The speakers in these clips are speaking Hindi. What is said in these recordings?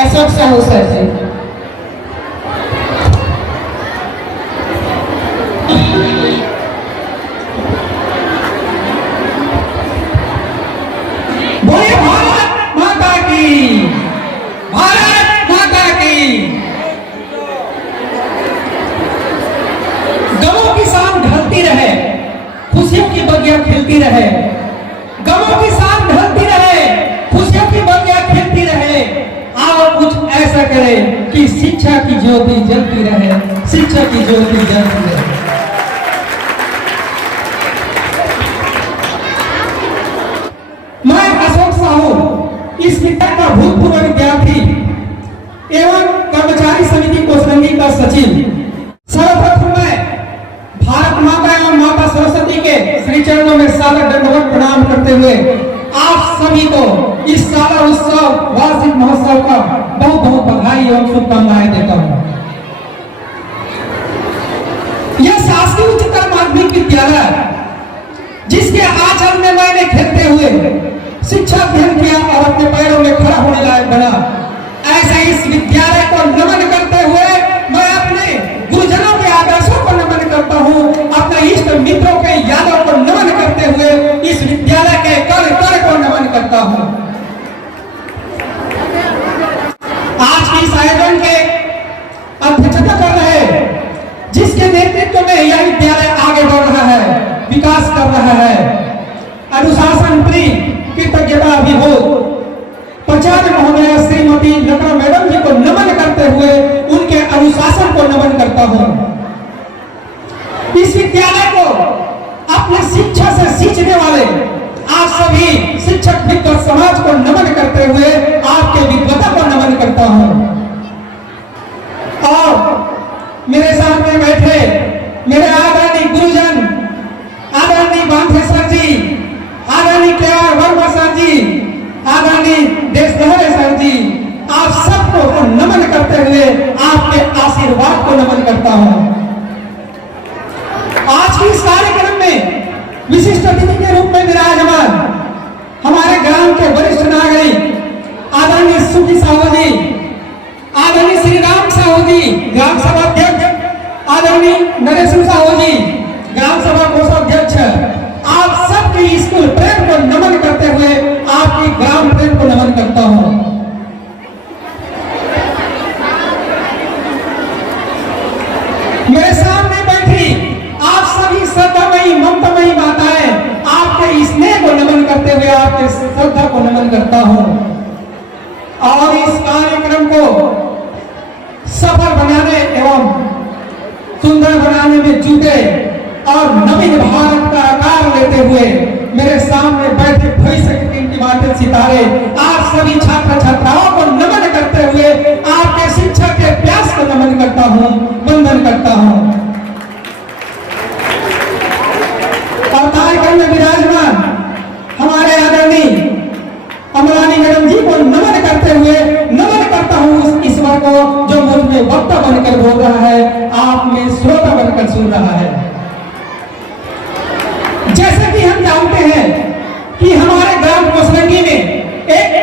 अशोक साहू सर जी। बोलिए भारत माता की, भारत माता की। गमों की शाम ढलती रहे, खुशियों की बगिया खिलती रहे। गमों की शाम ढलती रहे, खुशियों की बगिया खिलती रहे। आओ कुछ ऐसा करें कि शिक्षा की ज्योति जलती रहे, शिक्षा की ज्योति जलती रहे। मैं अशोक साहू, इस विद्यालय का भूतपूर्व विद्यार्थी एवं कर्मचारी समिति कोषरंगी का सचिव। सर्वप्रथम मैं भारत माता एवं माता सरस्वती के श्री चरणों में सादर दंडवत प्रणाम करते हुए आप सभी को इस साला उत्सव वार्षिक महोत्सव का बहुत बहुत बधाई एवं शुभकामनाएं देता हूं। यह शासकीय उच्चतर माध्यमिक विद्यालय जिसके आंचल में मैंने खेलते हुए शिक्षा अध्ययन किया और अपने पैरों में खड़ा होने लायक बना, ऐसे इस विद्यालय को नमन करते हुए मैं अपने गुरुजनों के आदर्शों को नमन करता हूं, अपने इष्ट मित्रों के यादों को नमन करते हुए इस विद्यालय के कण कण को नमन करता हूं। आज की इस आयोजन के अध्यक्षता कर रहे, जिसके नेतृत्व में यह विद्यालय आगे बढ़ रहा है, विकास कर रहा है, अनुशासन प्रिय कृतज्ञता विभोर प्राचार्य महोदय श्रीमती लता मैडम जी को नमन करते हुए उनके अनुशासन को नमन करता हूं। इस विद्यालय को अपने शिक्षा से सींचने वाले आप सभी शिक्षक मित्र समाज को नमन करते हुए आपके विद्वता को नमन करता हूं। और मेरे सामने बैठे मेरे आदरणीय गुरुजन, आदरणीय बांधे सर जी, आदरणीय केआर वर्मा सर जी, आदरणीय देशदहरे सर जी, आप सबको नमन करते हुए आपके आशीर्वाद को नमन करता हूं। आज के इस कार्यक्रम में विशिष्ट अतिथि के रूप में विराजमान हमारे ग्राम के वरिष्ठ नागरिक आदरणीय सुखी साहू जी, आदरणीय श्री राम साहू जी ग्राम सभा अध्यक्ष, आदरणीय नरेश साहू जी ग्राम सभा कोषाध्यक्ष, आप सबके स्कूल प्रेम को नमन करते हुए आपकी ग्राम प्रेम को नमन करता हूं। मेरे सामने बैठी आप सभी श्रद्धामयी ममतामयी माताएं, आपके स्नेह को नमन करते हुए आपके श्रद्धा को नमन करता हूं। और इस कार्यक्रम को सफल बनाने एवं सुंदर बनाने में जुटे और नवीन भारत का आकार लेते हुए मेरे सामने बैठे भविष्य के टिमटिमाते सितारे, आप सभी छात्र छात्राओं को नमन करते हुए आपके शिक्षा के प्यास को नमन करता हूं, वंदन करता हूं। और कार्यक्रम में विराजमान हमारे आदरणीय अमरानी मैडम जी को नमन करते हुए नमन करता हूं उस ईश्वर को जो मुझ में वक्ता बनकर बोल रहा है, आप में श्रोता बनकर सुन रहा है। जैसे कि हम जानते हैं कि हमारे ग्राम कोषरंगी में एक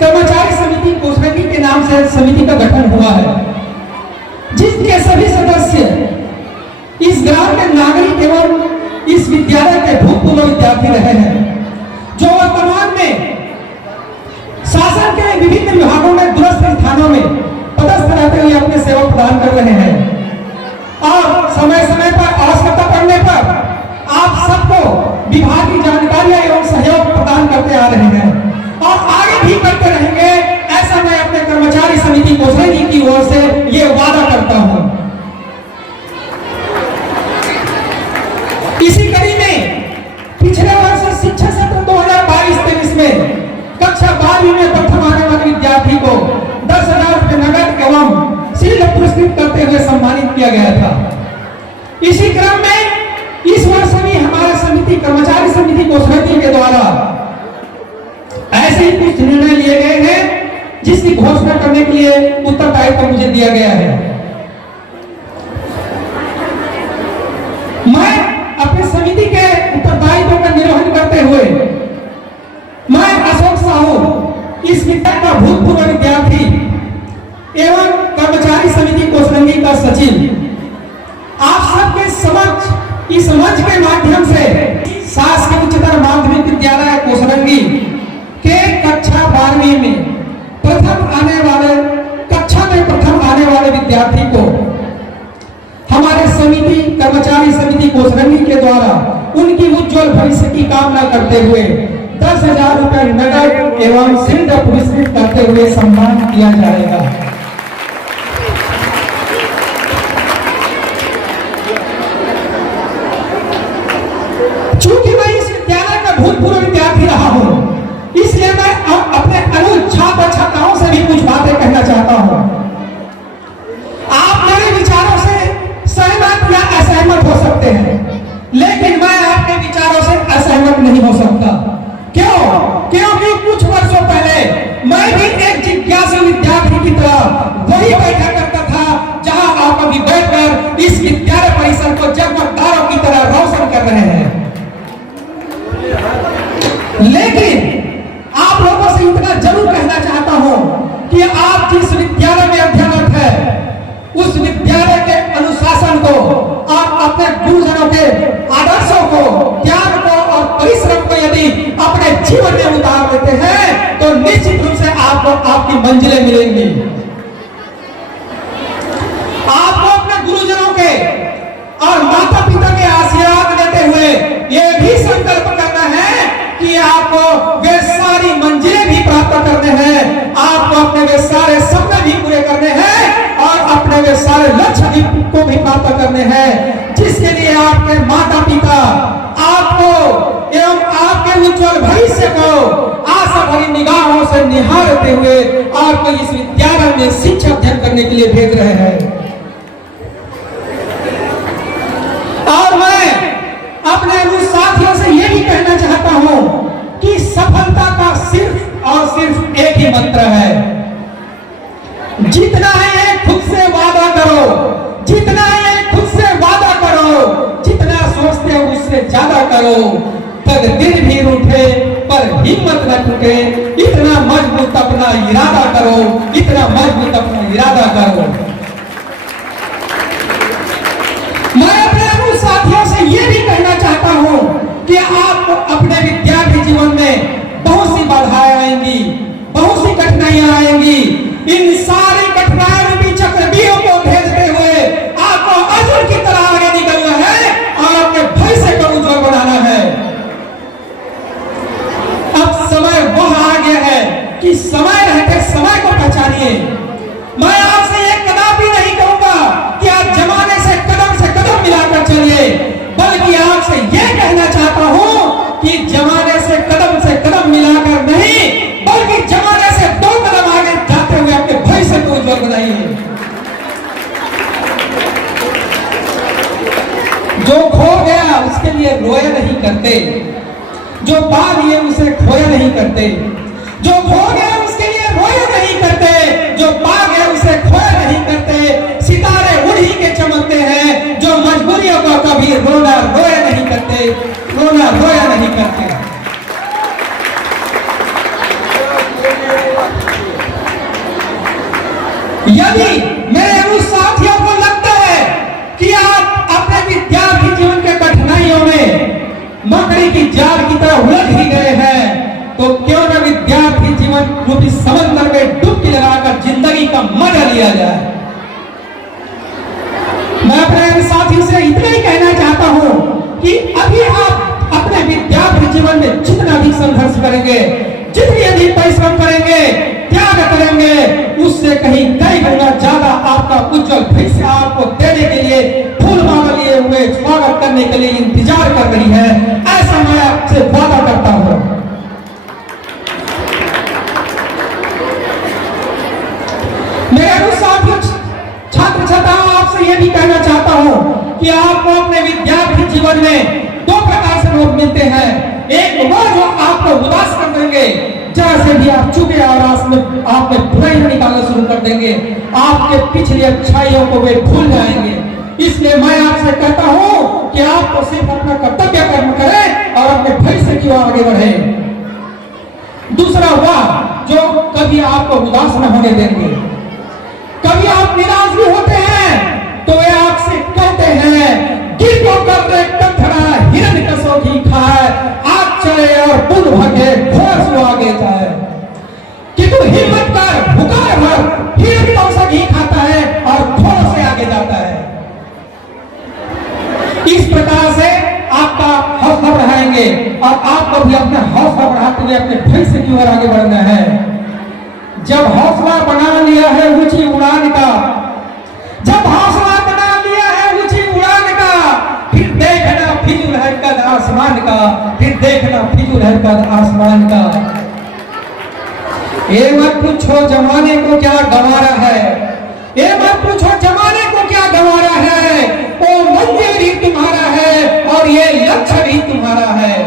कर्मचारी समिति कोषरंगी के नाम से समिति का गठन हुआ है, जिसके सभी सदस्य इस ग्राम के नागरिक एवं इस विद्यालय के भूतपूर्व विद्यार्थी रहे हैं, जो वर्तमान में शासन के विभिन्न विभागों में दूरस्थ स्थानों में पदस्थ रहते हुए अपने सेवा प्रदान कर रहे हैं और समय समय पर आवश्यकता पड़ने पर आप सबको विभागीय जानकारियां एवं सहयोग प्रदान करते आ रहे हैं और आगे भी करते रहेंगे, ऐसा मैं अपने कर्मचारी समिति कोषरंगी की ओर से ये वादा करता हूं। इसी कड़ी में पिछले वर्ष शिक्षा सत्र 2022-23 में कक्षा 12वीं में प्रथम आने वाले विद्यार्थी को 10,000 रुपये नगद एवं शील्ड पुरस्कृत करते हुए सम्मानित किया गया था। इसी क्रम में इस वर्ष भी हमारा समिति कर्मचारी समिति कोषरंगी के द्वारा ऐसे ही कुछ निर्णय लिए गए हैं, जिसकी घोषणा करने के लिए उत्तरदायित्व मुझे दिया गया है। मैं अपनी समिति के उत्तरदायित्व का निर्वहन करते हुए मैं अशोक साहू, इस विद्यालय का भूतपूर्व विद्यार्थी एवं कर्मचारी समिति कोसरंगी का सचिव आप सबके समक्ष इस मंच के माध्यम से शासकीय उच्चतर माध्यमिक विद्यालय कोसरंगी के कक्षा 12वीं में प्रथम आने वाले विद्यार्थी को हमारे समिति कर्मचारी समिति कोसरंगी के द्वारा उनकी उज्जवल भविष्य की कामना करते हुए 10,000 रुपए नगद एवं सिंध पुरस्कृत करते हुए सम्मान किया जाएगा। चूंकि मैं इस विद्यालय का भूतपूर्व विद्यार्थी रहा हूं, इसलिए मैं अपने अनुज छात्र छात्राओं से भी कुछ बातें कहना चाहता हूं। आप मेरे विचारों से सहमत या असहमत हो सकते हैं, लेकिन मैं आपके विचारों से असहमत नहीं हो सकता। क्यों? क्योंकि कुछ वर्षों पहले मैं भी एक जिज्ञासु विद्यार्थी की तरह वही बैठा करता था जहां आप अभी बैठकर इस विद्यालय परिसर को जगमग तारों की तरह रोशन कर रहे हैं। लेकिन आप लोगों से इतना जरूर कहना चाहता हूं कि आप जिस विद्यालय में अध्ययनरत है उस विद्यालय के अनुशासन को और अपने गुरुजनों के आदर्शों को, त्याग को और परिश्रम को यदि अपने जीवन में उतार लेते हैं तो निश्चित रूप से आपको आपकी मंजिलें मिलेंगी। आपको अपने गुरुजनों के और माता पिता के आशीर्वाद लेते हुए यह भी संकल्प करना है कि आपको वे सारी मंजिलें भी प्राप्त करने हैं, आपको अपने वे सारे सपने भी पूरे करने हैं और अपने वे सारे लक्ष्य को भी प्राप्त करने हैं, जिसके लिए आपके माता पिता आपको एवं आपके उज्जवल भविष्य को आशा भरी निगाहों से निहारते हुए आपको इस विद्यालय में शिक्षा अध्ययन करने के लिए भेज रहे हैं। और मैं अपने साथियों से यह भी कहना चाहता हूं कि सफलता का सिर्फ और सिर्फ एक ही मंत्र है, जितना है खुद से वादा करो, जितना है खुद से वादा करो, जितना सोचते हो उससे ज्यादा करो, तकदीर भी रूठे पर हिम्मत न टूटे, इतना मजबूत अपना इरादा करो, इतना मजबूत अपना इरादा करो। मैं अपने साथियों से यह भी कहना चाहता हूं कि आपको अपने विद्यार्थी जीवन में बहुत सी बाधाएं आएंगी, बहुत सी कठिनाइयां आएंगी। इन सारी कठिनाइयों के चक्रव्यूह को भेजते हुए आपको अर्जुन की तरह आगे निकलना है और अपने भविष्य को उज्जवल बनाना है। अब समय वह आ गया है कि समय रहते समय को पहचानिए। मैं आपसे एक कदापि नहीं कहूंगा कि आप जमाने से कदम मिलाकर चलिए, बल्कि आपसे यह कहना चाहता हूं कि जमाने से कदम मिलाकर नहीं, बल्कि जमाने से 2 कदम आगे जाते हुए अपने भविष्य को उज्जवल बनाइए। जो खो गया उसके लिए रोया नहीं करते, जो पा लिए उसे खोया नहीं करते, जो खो गया उसके लिए रोया नहीं करते, जो पा गया उसे खोया नहीं करते। सितारे उड़ ही के चमकते हैं, जो मजबूरियों को कभी रोना रोया नहीं करते, रोना रोया नहीं करते। यदि मेरे उन साथियों को लगता है कि आप अपने विद्यार्थी जीवन के कठिनाइयों में मकड़ी की जाल की तरह उलझ ही गए हैं, तो क्यों न विद्यार्थी जीवन रूपी समंदर में डुबकी लगाकर जिंदगी का मजा लिया जाए। मैं अपने साथियों से इतना ही कहना चाहता हूं कि अभी आप अपने विद्यार्थी जीवन में जितना भी संघर्ष करेंगे, जितनी अधिक परिश्रम करेंगे, त्याग करेंगे, उससे कहीं कई गुना ज्यादा आपका उज्जवल भविष्य आपको देने के लिए फूल माला लिए हुए स्वागत करने के लिए इंतजार कर रही है। ऐसा मैं आपसे वादा करता हूं। मेरे साथियों छात्र छात्राओं आपसे यह भी कहना चाहता हूं कि आपको अपने विद्यार्थी जीवन में 2 प्रकार से लोग मिलते हैं। एक वो जो आपको उदास कर देंगे, जरा से भी आप चुके और आप में बुराई निकालना शुरू कर देंगे, आपके पिछली अच्छाइयों को वे भूल जाएंगे। इसलिए मैं आपसे कहता हूं कि आपको सिर्फ अपना कर्तव्य कर्म करें और अपने भविष्य की ओर आगे बढ़े। दूसरा वह जो कभी आपको उदास न होने देंगे, आप निराश भी होते हैं तो वे आपसे कहते हैं गिरको कर दे कथरा हिरण कसो घी खाए, आग चले और बुध भगे घोर सो आगे जाए। कि तू हिम्मत कर भुकार भर, हिरण कौन सा घी खाता है और घोर से आगे जाता है। इस प्रकार से आपका हौसला बढ़ाएंगे और आपको भी अपना हौसला बढ़ाते हुए अपने भविष्य की ओर आगे बढ़ना है। जब हौसला बना लिया है ऊंची उड़ान का, जब हौसला बना लिया है ऊंची उड़ान का, फिर देखना फिजूल हरकत आसमान का, फिर देखना फिजूल हरकत आसमान का। ये मत पूछो जमाने को क्या गंवारा है, ये मत पूछो जमाने को क्या गंवारा है, वो मंदिर ही तुम्हारा है और ये लक्ष्य भी तुम्हारा है।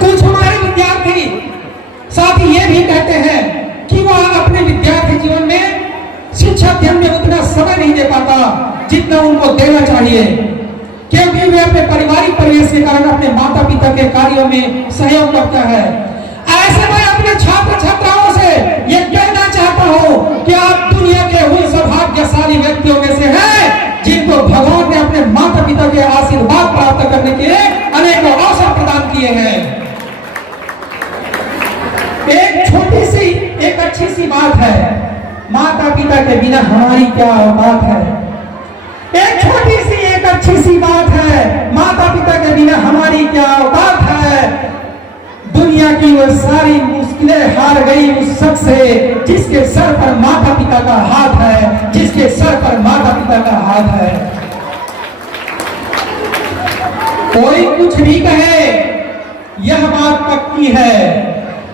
कुछ हमारे विद्यार्थी साथी ये भी कहते हैं कि वह अपने विद्यार्थी जीवन में शिक्षा अध्ययन में उतना समय नहीं दे पाता जितना उनको देना चाहिए, क्योंकि वे अपने पारिवारिक परिवेश के कारण अपने माता पिता के कार्यों में सहयोग करता है। ऐसे में अपने छात्र छात्राओं से ये कहना चाहता हूँ कि आप दुनिया के उन सौभाग्यशाली व्यक्तियों में से हैं जिनको भगवान ने अपने माता पिता के आशीर्वाद प्राप्त करने के लिए अनेकों अवसर प्रदान किए हैं। एक छोटी सी एक अच्छी सी बात है, माता पिता के बिना हमारी क्या औकात है। एक छोटी सी एक अच्छी सी बात है, माता पिता के बिना हमारी क्या औकात है। दुनिया की वो सारी मुश्किलें हार गई उस शख्स से जिसके सर पर माता पिता का हाथ है, जिसके सर पर माता पिता का हाथ है। कोई कुछ भी कहे यह बात पक्की है,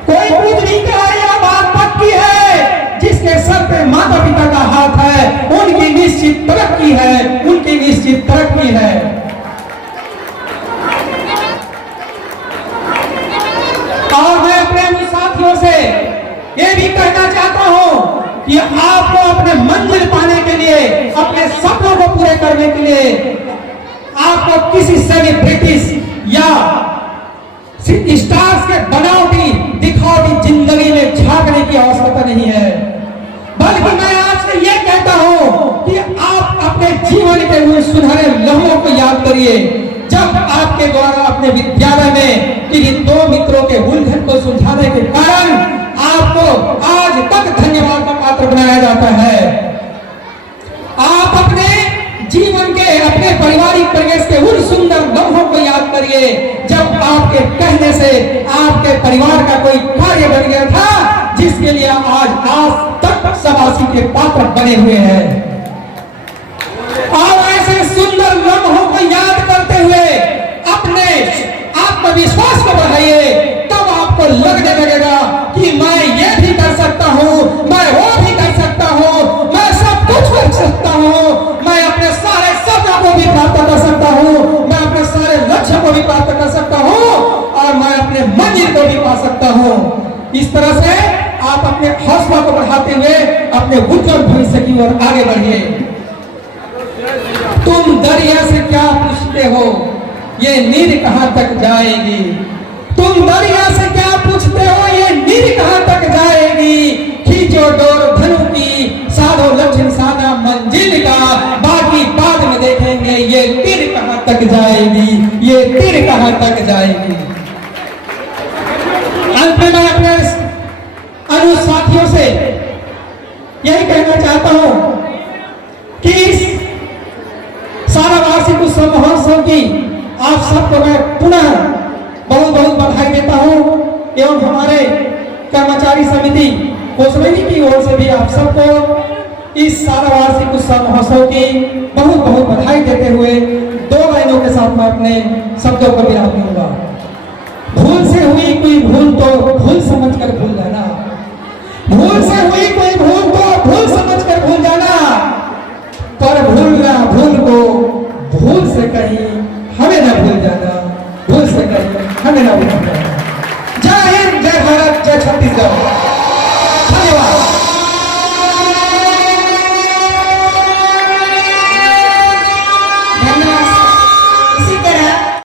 कोई कुछ भी कहे यह बात पक्की है, जिसके सर पे माता पिता का हाथ है उनकी निश्चित तरक्की है, उनकी निश्चित तरक्की है। और मैं अपने साथियों से ये भी कहना चाहता हूं कि आपको अपने मंजिल पाने के लिए, अपने सपनों को पूरे करने के लिए आपको किसी सेलिब्रिटीज या स्टार्स के बनावटी दिखावटी जिंदगी में झांकने की आवश्यकता नहीं है, बल्कि मैं आपसे ये कहता हूं कि आप अपने जीवन के उन सुनहरे लम्हों को याद करिए जब आपके द्वारा अपने विद्यालय में किन्हीं दो मित्रों के उलझन को सुलझाने के कारण आपको आज तक धन्यवाद का पात्र बनाया जाता है। आप अपने जीवन के अपने पारिवारिक परिवेश के उन सुंदर लम्हों को याद करिए जब आपके कहने से आपके परिवार का कोई कार्य बन गया था जिसके लिए आज तक शाबाशी के पात्र बने हुए हैं। और ऐसे सुंदर लम्हों को याद करते हुए अपने आत्मविश्वास को बढ़ाइए, तब आपको लगने लगेगा कि मैं ये भी कर सकता हूँ, मैं वो भी कर सकता हूँ, मैं सब कुछ कर सकता हूँ, मैं अपने सारे सपनों को भी प्राप्त कर सकता हूँ, मैं अपने सारे लक्ष्य को भी प्राप्त कर सकता हूँ और मैं अपने मंजिल को भी पा सकता हूँ। इस तरह से आप अपने हौसला को बढ़ाते हुए अपने उज्जवल भविष्य की ओर आगे बढ़िए। तुम दरिया से क्या पूछते हो, ये नीर कहां तक जाएगी। तुम दरिया से क्या पूछते हो, ये नीर कहां तक जाएगी। खींचो डोर धनु की, साधो लक्ष्य साधा मंजिल का, बाकी बाद में देखेंगे ये तीर कहां तक जाएगी, ये तीर कहां तक जाएगी। अंत में मैं अपने अनुसाथियों से यही कहना चाहता हूं कि इस सारा वार्षिक उत्सव महोत्सव की आप सबको मैं पुनः बहुत बहुत बधाई देता हूं एवं हमारे कर्मचारी समिति कोसवेली की ओर से भी आप सबको इस सारा वार्षिक उत्सव महोत्सव की बहुत बहुत बधाई देते हुए दो लाइनों के साथ मैं अपने शब्दों को विराम दूंगा। भूल से हुई कोई भूल तो भूल समझकर भूल लेना, भूल से हुई कोई भूल तो भूल समझकर भूल